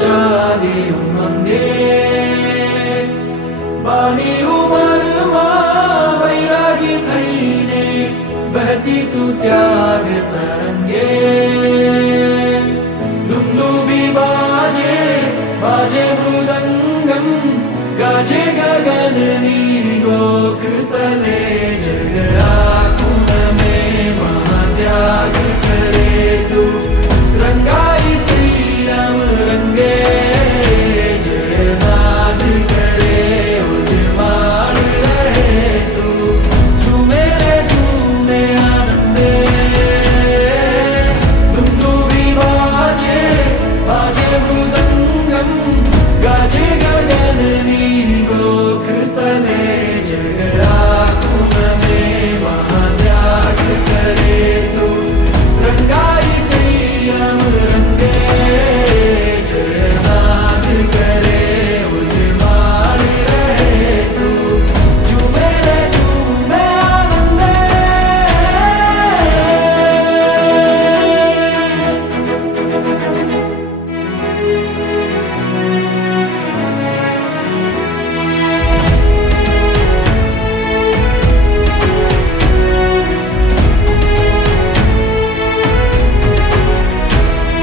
ચાલી ઉમંગે બાની ઉંમરમાં વૈરાગી થઈને બહેતી તું ત્યાગ તરંગે દુંદુભી બાજે બાજે મૃદંગમ ગાજે ગગનની ગોખ તલે જગ આખું में महात्याग करे तू रंगाई श्री राम रंगे जयनाद करे उजमाड़ रहे तू झूमे रे झूमे आनंदे दुंदुभी बाजे बाजे मृदंगम गाजे गगननी गोख तले जग आँखों में महात्याग करे तू रंगाई श्री राम रंगे जयनाद करे उजमाड़ रहे तू झूमे रे झूमे आनंदे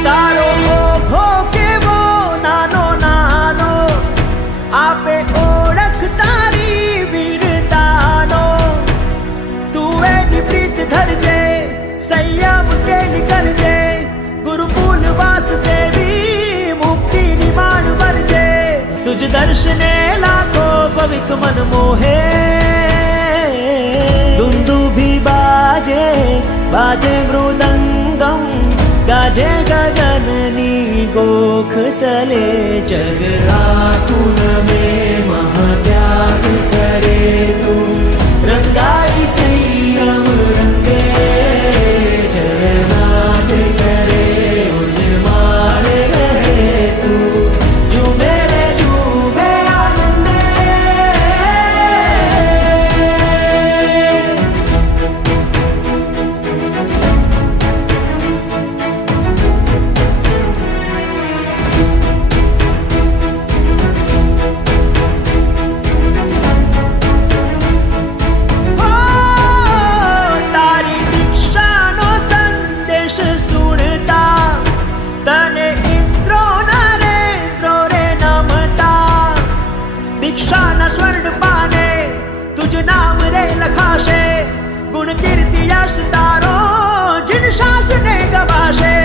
તારો ઓઘો કેવો નાનો નાનો આપે ઓળખ તારી વીરતાનો તું એની પ્રીત ધરજે સંયમ કેલી કરજે ગુરુકુલ વાસ સેવી મુક્તિની માણ વરજે તુજ દર્શને લાખો ભવિક મન મોહે દુંદુભી બાજે બાજે મૃદંગમ गाजे गगननी गोख तले जग आँखों में महात्याग करे तू रंगाई श्री राम रंगे जयनाद करे उजमाड़ रहे तू झूमे रे झूमे आनंदे તારી દીક્ષાનો સંદેશ સુણતા તને ઇન્દ્રો નરેન્દ્રો રે નમતા દીક્ષાના સ્વર્ણ પાને તુજ નામ રે લખાશે ગુણ કીર્તિ યશ તારો જીન શાસને ગવાશે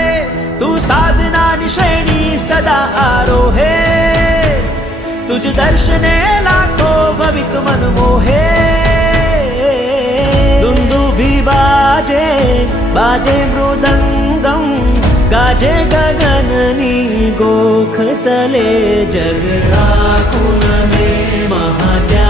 તું સાધનાની શ્રેણી સદા આરોહે तुझ दर्शने लाखो भविक मन मोहे दुंदुभी बाजे बाजे मृदंगम गाजे गगननी गोख तले जग आँखों में महात्याग